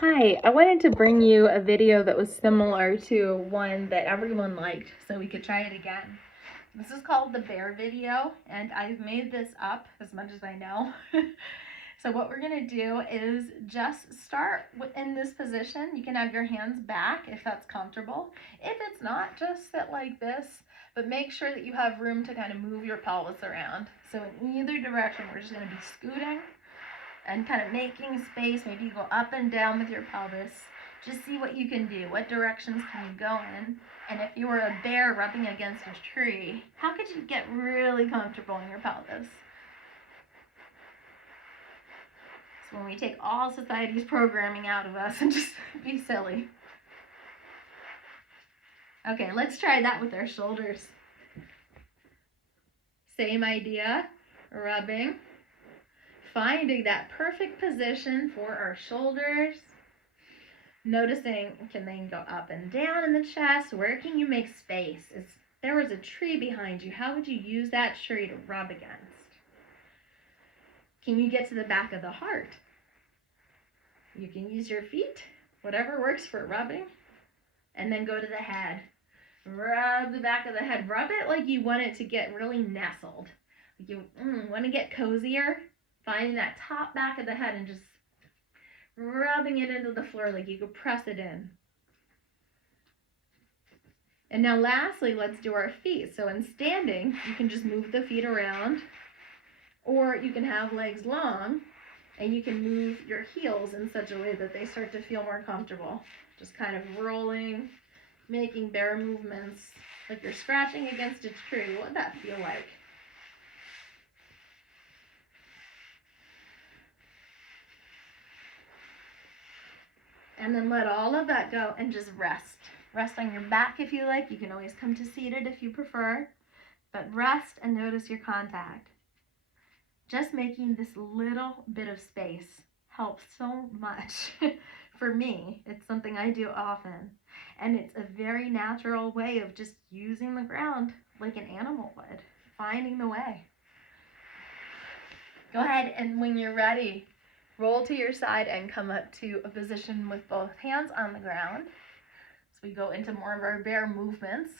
Hi, I wanted to bring you a video that was similar to one that everyone liked, so we could try it again. This is called the bear video, and I've made this up as much as I know. So what we're gonna do is just start in this position. You can have your hands back if that's comfortable. If it's not, just sit like this, but make sure that you have room to kind of move your pelvis around. So in either direction, we're just gonna be scooting and kind of making space. Maybe you go up and down with your pelvis. Just see what you can do. What directions can you go in? And if you were a bear rubbing against a tree, how could you get really comfortable in your pelvis? So when we take all society's programming out of us and just be silly. Okay, let's try that with our shoulders. Same idea, rubbing. Finding that perfect position for our shoulders. Noticing, can they go up and down in the chest? Where can you make space? If there was a tree behind you, how would you use that tree to rub against? Can you get to the back of the heart? You can use your feet, whatever works for rubbing, and then go to the head. Rub the back of the head. Rub it like you want it to get really nestled. Like you want to get cozier. Finding that top back of the head and just rubbing it into the floor like you could press it in. And now lastly, let's do our feet. So in standing, you can just move the feet around, or you can have legs long and you can move your heels in such a way that they start to feel more comfortable. Just kind of rolling, making bear movements, like you're scratching against a tree. What would that feel like? And then let all of that go and just rest. Rest on your back if you like. You can always come to seated if you prefer. But rest and notice your contact. Just making this little bit of space helps so much. For me, it's something I do often. And it's a very natural way of just using the ground like an animal would, finding the way. Go ahead and when you're ready, roll to your side and come up to a position with both hands on the ground. So we go into more of our bear movements.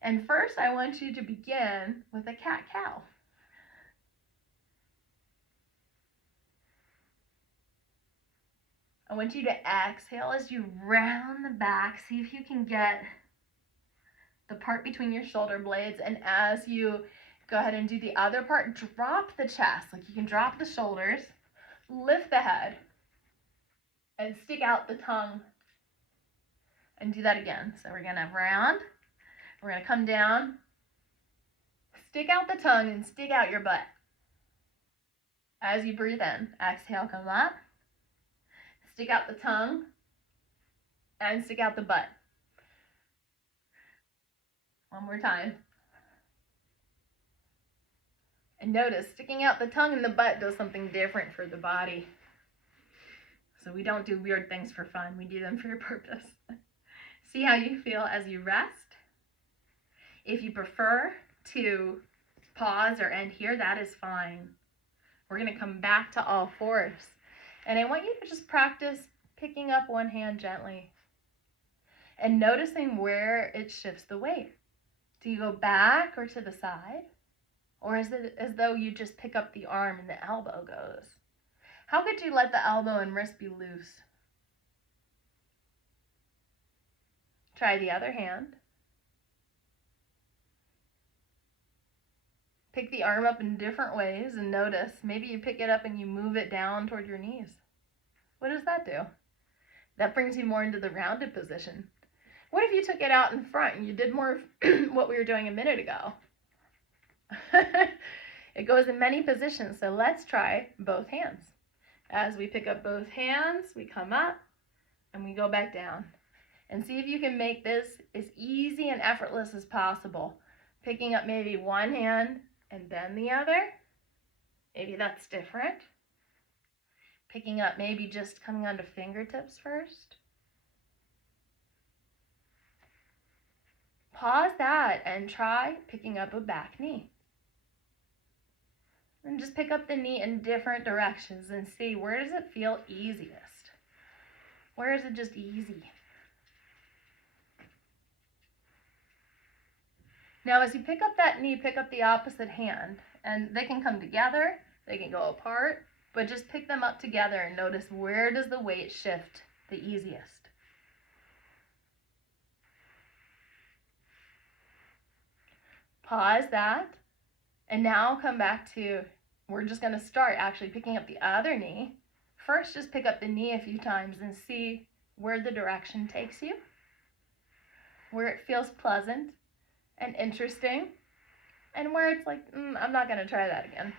And first, I want you to begin with a cat-cow. I want you to exhale as you round the back. See if you can get the part between your shoulder blades. And as you go ahead and do the other part, drop the chest. Like you can drop the shoulders, lift the head, and stick out the tongue. And do that again. So we're gonna round, we're gonna come down, stick out the tongue and stick out your butt. As you breathe in, exhale, come up, stick out the tongue, and stick out the butt. One more time. And notice, sticking out the tongue and the butt does something different for the body. So we don't do weird things for fun, we do them for a purpose. See how you feel as you rest. If you prefer to pause or end here, that is fine. We're gonna come back to all fours. And I want you to just practice picking up one hand gently and noticing where it shifts the weight. Do you go back or to the side? Or is it as though you just pick up the arm and the elbow goes? How could you let the elbow and wrist be loose? Try the other hand. Pick the arm up in different ways and notice. Maybe you pick it up and you move it down toward your knees. What does that do? That brings you more into the rounded position. What if you took it out in front and you did more of what we were doing a minute ago? It goes in many positions, so let's try both hands. As we pick up both hands, we come up and we go back down. And see if you can make this as easy and effortless as possible. Picking up maybe one hand and then the other. Maybe that's different. Picking up maybe just coming onto fingertips first. Pause that and try picking up a back knee. And just pick up the knee in different directions and see, where does it feel easiest? Where is it just easy? Now, as you pick up that knee, pick up the opposite hand, and they can come together, they can go apart, but just pick them up together and notice, where does the weight shift the easiest? Pause that, and now come back to, we're just going to start actually picking up the other knee. First, just pick up the knee a few times and see where the direction takes you, where it feels pleasant and interesting, and where it's like, I'm not going to try that again.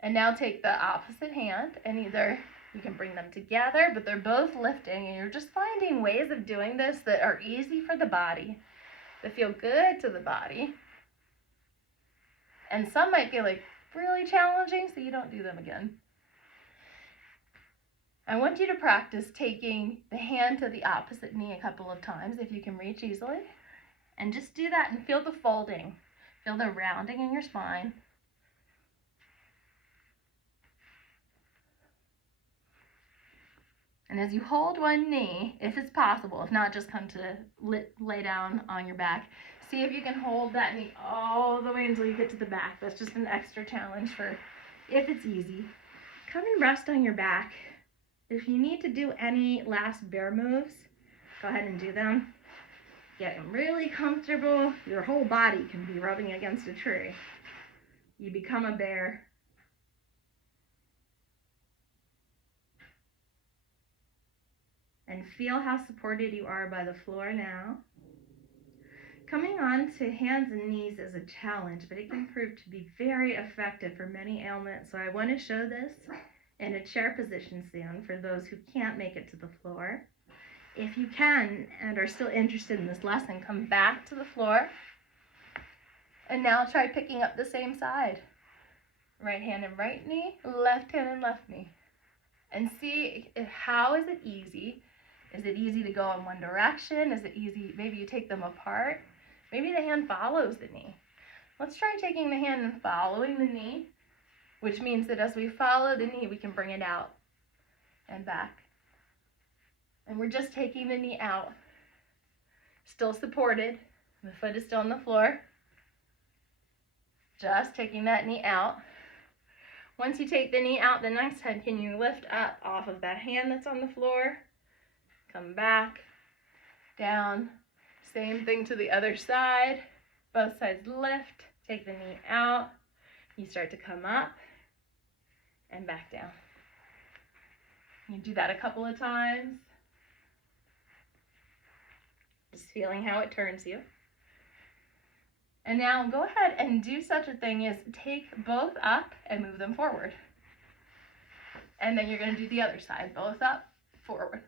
And now take the opposite hand, and either you can bring them together, but they're both lifting, and you're just finding ways of doing this that are easy for the body, that feel good to the body. And some might feel like really challenging, so you don't do them again. I want you to practice taking the hand to the opposite knee a couple of times if you can reach easily. And just do that and feel the folding. Feel the rounding in your spine. And as you hold one knee, if it's possible, if not, just come to lay down on your back. See if you can hold that knee all the way until you get to the back. That's just an extra challenge for if it's easy. Come and rest on your back. If you need to do any last bear moves, go ahead and do them. Get them really comfortable. Your whole body can be rubbing against a tree. You become a bear. And feel how supported you are by the floor now. Coming on to hands and knees is a challenge, but it can prove to be very effective for many ailments. So I want to show this in a chair position soon for those who can't make it to the floor. If you can and are still interested in this lesson, come back to the floor. And now try picking up the same side. Right hand and right knee, left hand and left knee. And see how is it easy. Is it easy to go in one direction? Is it easy, maybe you take them apart? Maybe the hand follows the knee. Let's try taking the hand and following the knee, which means that as we follow the knee, we can bring it out and back. And we're just taking the knee out, still supported. The foot is still on the floor. Just taking that knee out. Once you take the knee out, the next time, can you lift up off of that hand that's on the floor? Come back, down. Same thing to the other side. Both sides lift, take the knee out. You start to come up and back down. You do that a couple of times. Just feeling how it turns you. And now go ahead and do such a thing as take both up and move them forward. And then you're going to do the other side. Both up, forward.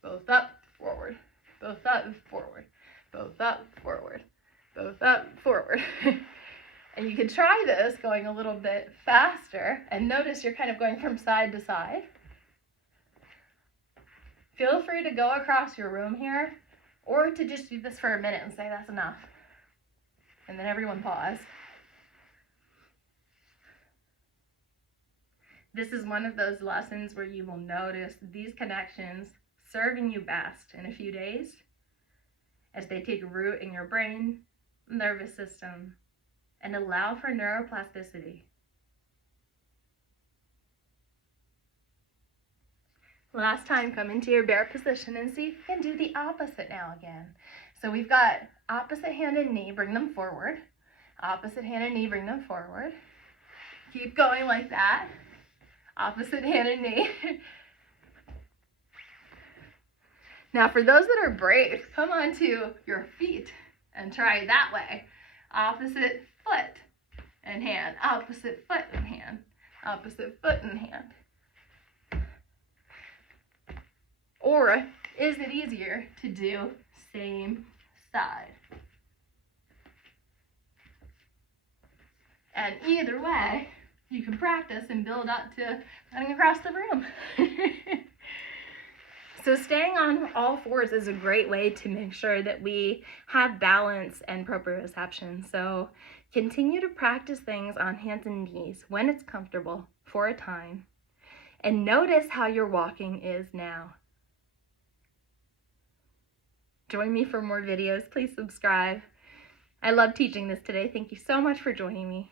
Both up, forward. Both up, forward. Both up, forward. Both up, forward. And you can try this going a little bit faster. And notice you're kind of going from side to side. Feel free to go across your room here, or to just do this for a minute and say that's enough. And then everyone pause. This is one of those lessons where you will notice these connections serving you best in a few days as they take root in your brain, nervous system, and allow for neuroplasticity. Last time, come into your bear position and see if you can do the opposite now again. So we've got opposite hand and knee, bring them forward. Opposite hand and knee, bring them forward. Keep going like that. Opposite hand and knee. Now for those that are brave, come onto your feet and try that way. Opposite foot and hand. Opposite foot and hand. Opposite foot and hand. Or is it easier to do same side? And either way, you can practice and build up to running across the room. So staying on all fours is a great way to make sure that we have balance and proprioception. So Continue to practice things on hands and knees when it's comfortable for a time, and notice how your walking is now. Join me for more videos. Please subscribe. I love teaching this today. Thank you so much for joining me.